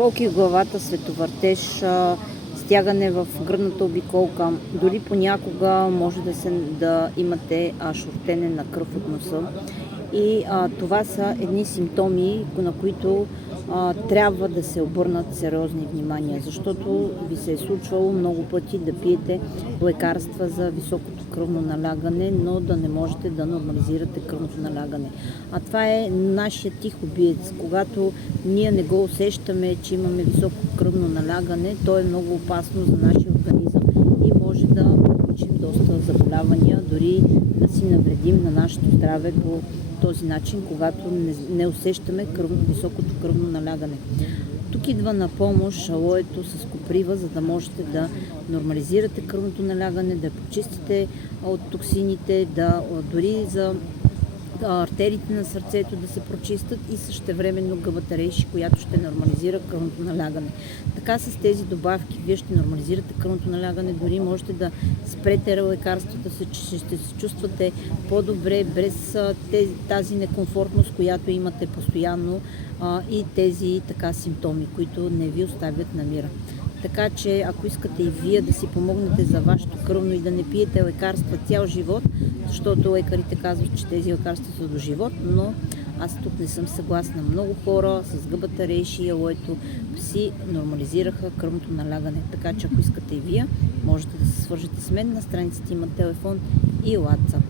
болки в главата, световъртеж, стягане в гръдната обиколка, дори понякога може да имате шортене на кръв от носа. И това са едни симптоми, на които трябва да се обърнат сериозни внимания, защото ви се е случвало много пъти да пиете лекарства за високото кръвно налягане, но да не можете да нормализирате кръвното налягане. А това е нашия тих убиец. Когато ние не го усещаме, че имаме високо кръвно налягане, то е много опасно за нашия организъм и може да получим доста заболявания, дори да си навредим на нашето здраве по този начин, когато не усещаме високото кръвно налягане. Тук идва на помощ алоето с коприва, за да можете да нормализирате кръвното налягане, да почистите от токсините, дори за артериите на сърцето да се прочистят и същевременно гъбата рейши, която ще нормализира кръвното налягане. Така с тези добавки вие ще нормализирате кръвното налягане, дори можете да спрете лекарствата, че ще се чувствате по-добре без тази некомфортност, която имате постоянно и тези симптоми, които не ви оставят на мира. Така че, ако искате и вие да си помогнете за вашето кръвно и да не пиете лекарства цял живот, защото лекарите казват, че тези лекарства са до живот, но аз тук не съм съгласна. Много хора с гъбата рейши и алоето си нормализираха кръвното налягане. Така че, ако искате и вие, можете да се свържете с мен. На страницата има телефон и WhatsApp.